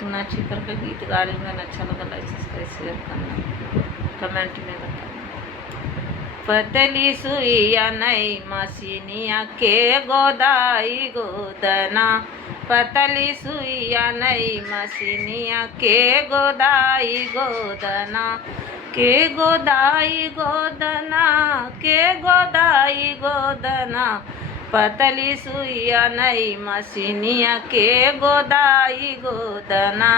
एक नाची करके गीत गा रही हूँ। गाना अच्छा लगा लाइक सब्सक्राइब शेयर करना, कमेंट में बताना। पतली सुइया नई मशीनिया के गोदाई गोदना, पतली सुइया नई मशीनिया के गोदाई गोदना, के गोदाई गोदना, के गोदाई गोदना, पतली सुइया नई मशीनिया के गोदाई गोदना।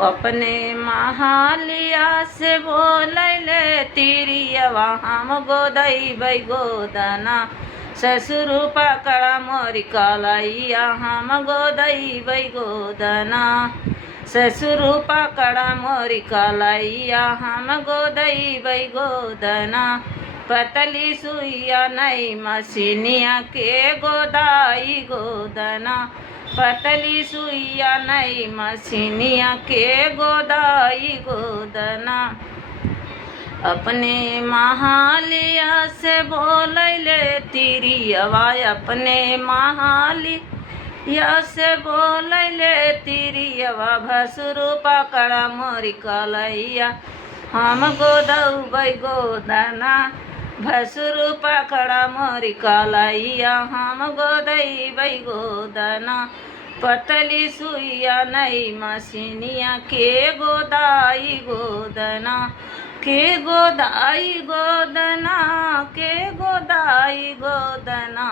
अपने महालिया से बोलैले तिरियवा हम गोदई बै गोदना, ससुर पकड़ा मोरी कलैया हम गोदई बै गोदना, ससुर पकड़ा मोरी कलैया हम गोदई बै गोदना, पतली सुइया नई मशीनिया के गोदाई गोदना, पतली सुइया नई मशीनिया के गोदाई गोदना। अपने महालिया से बोलैले तिरियवा, अपने महालिया से बोलैले तिरियवा, भसुर पकड़ा मोरी कलैया हम गोदऊ बै गोदना, भसुर पकड़ा मोरी कलैया हम गोदई बै गोदना, पतली सुइया नई मशीनिया के गोदाई गोदना, के गोदाई गोदना, के गोदाई गोदना,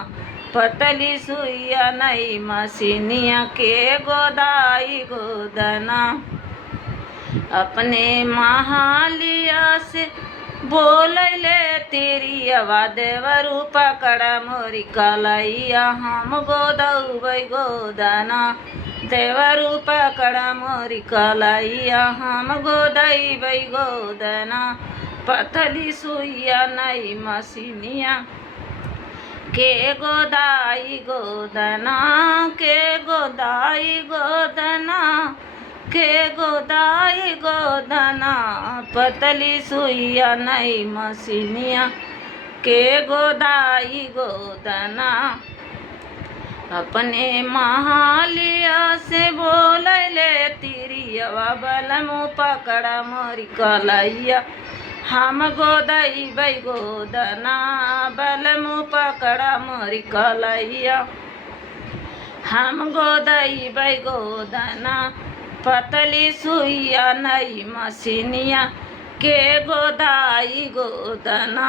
पतली सुइया नई मशीनिया के गोदाई गोदना। अपने महालिया से बोलैले तिरियवा, देवरू पकड़ा मोरी कलैया हम गोदऊ बै गोदना, देवरू पकड़ा मोरी कलैया हम गोदई बै गोदना, पतली सुइया नई मशीनिया के गोदाई गोदना, के गोदाई गोदना, के गोदाई गोदना, पतली सुइया नई मशीनिया के गोदाई गोदना। अपने महालिया से बोलैले तिरियवा, बलमु पकड़ा मोरी कलैया हम गोदई बै गोदना, बलमु पकड़ा मोरी कलैया हम गोदई बै गोदना, पतली सुइया नई मशीनिया के गोदाई गोदना।